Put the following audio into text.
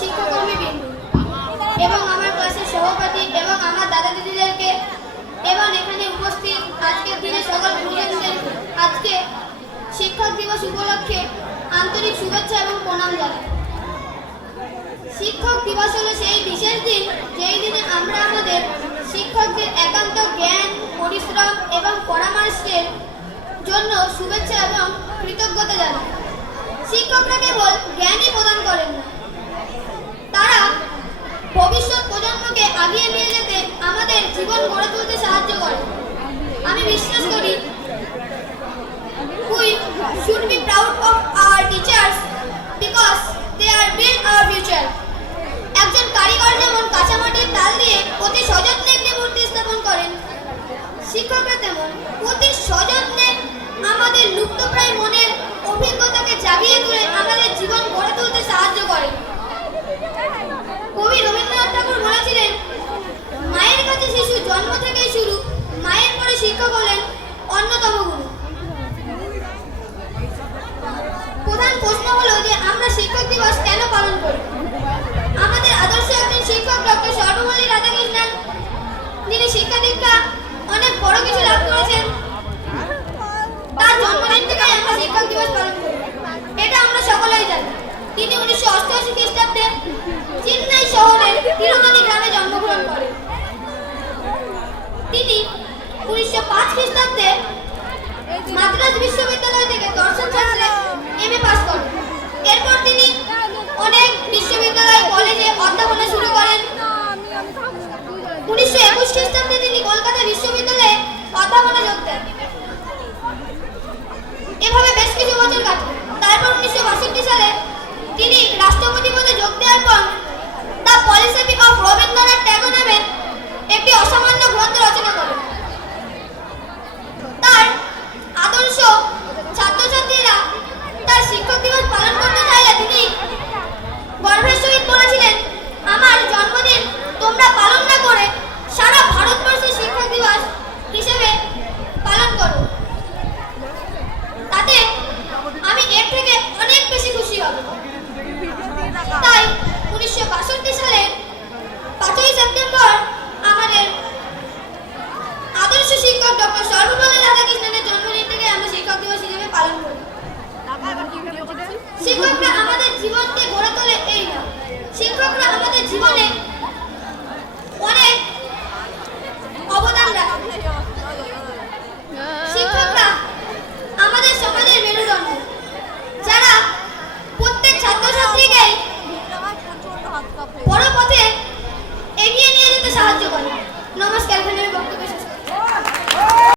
শিক্ষককর্মীবৃন্দ এবং আমার ক্লাসের সহপাঠী এবং আমার দাদা দিদিদেরকে এবং এখানে উপস্থিত আজকের দিনে সকল গুরুজনদের আজকে শিক্ষক দিবস উপলক্ষে আন্তরিক শুভেচ্ছা এবং প্রণাম জানাই। শিক্ষক দিবস হলো সেই বিশেষ দিন যেই দিনে আমরা আমাদের শিক্ষকদের একান্ত জ্ঞান, পরিশ্রম এবং পরামর্শের জন্য শুভেচ্ছা এবং কৃতজ্ঞতা জানাই। শিক্ষকরা কেবল জ্ঞানই প্রদান করেন না, তারা ভবিষ্যৎ প্রজন্মকে আগিয়ে নিয়ে যেতে আমাদের জীবন গড়ে তুলতে সাহায্য করে। আমি বিশ্বাস করি we should be proud of our teachers because they are build our future. একজন কারিগর যেমন কাঁচামাটির তাল দিয়ে অতি সযত্নে একটি মূর্তি স্থাপন করেন, শিক্ষকরা তেমন অতি সযত্নে আমাদের লুপ্তপ্রায় মনের অভিজ্ঞতাকে জাগিয়ে তুলে আমাদের জীবন গড়ে তুলতে সাহায্য করেন। কবি রবীন্দ্রনাথ ঠাকুর বলেছিলেন, মায়ের কাছে শিশু জন্ম থেকেই শুরু, মায়ের পরে শিক্ষক হলেন অন্যতম গুরু। প্রধান প্রশ্ন হলো যে আমরা শিক্ষক দিবস কেন পালন করি? আমাদের আদর্শ একজন শিক্ষক ডক্টর সর্বপল্লী রাধাকৃষ্ণন, যিনি শিক্ষা দীক্ষা অনেক বড় কিছু লাভ করেছেন, তার জন্মদিন থেকে আমরা শিক্ষক দিবস পালন করি। এটা আমরা সকলেই জানি। তিনি 1988 খ্রিস্টাব্দে চেন্নাই শহরের তিরুমানি গ্রামে জন্মগ্রহণ করেন। তিনি 1905 খ্রিস্টাব্দে মাদ্রাজ বিশ্ববিদ্যালয় থেকে দর্শন শাস্ত্রে এমএ পাস করেন। এরপর তিনি অনেক বিশ্ববিদ্যালয় কলেজে অধ্যাপনা শুরু করেন। 1921 খ্রিস্টাব্দে তিনি কলকাতা বিশ্ববিদ্যালয়ে অধ্যাপনা যোগ দেন। এভাবে বেশ কিছু বছর কাটে। তারপর 1962 সালে তিনি রাষ্ট্রপতি পদে যোগ দেওয়ার পর the philosophy of Rabindranath Tagore নামে একটি অসামান্য গ্রন্থ রচনা করেন। তার আদর্শ ছাত্রছাত্রীরা তার শিক্ষক দিবস পালন করতে চাইলে তিনি গর্বের সহিত বলেছিলেন, আমার জন্মদিন তোমরা পালন না করে সারা ভারতবর্ষের শিক্ষক দিবস হিসেবে পালন করো, তাতে আমি এর থেকে অনেক বেশি খুশি হব। তাই 1962 সালের 5ই সেপ্টেম্বর আমাদের আদর্শ শিক্ষক ডক্টর সর্বপল্লী রাধাকৃষ্ণনের জন্মদিন থেকে আমরা শিক্ষক দিবস হিসেবে পালন করি। শিক্ষকরা আমাদের জীবনকে গড়ে তোলে এই না, শিক্ষকরা আমাদের জীবনে অনেক অবদান রাখে। শিক্ষকরা আমাদের সমাজের মেরুদণ্ড, যারা প্রত্যেক ছাত্রছাত্রীকে বড় পথে এগিয়ে নিয়ে যেতে সাহায্য করে। নমস্কার।